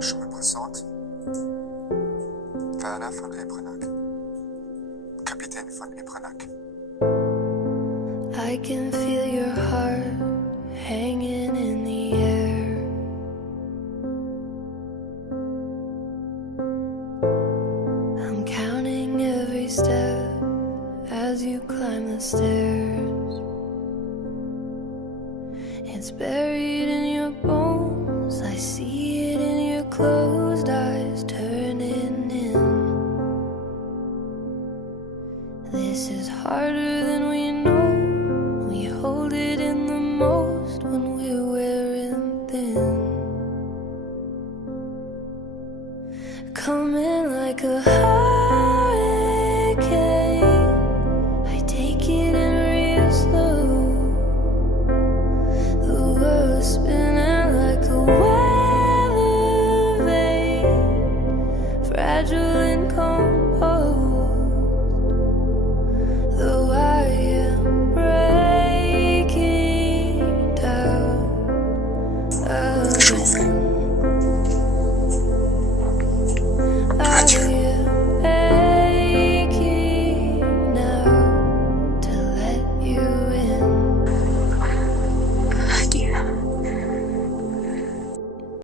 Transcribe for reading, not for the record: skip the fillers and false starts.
Je représente Werner von Eprenac, Kapitän von Eprenac. I can feel your heart hanging in the air. I'm counting every step as you climb the stairs. It's buried in your bones, I see it in your closed eyes turning in. This is harder than we know, we hold it in the most when we're wearing thin. Coming like a hurricane, I take it in real slow. The world is spinning like a weather vane, fragile and composed. Though I am breaking down again.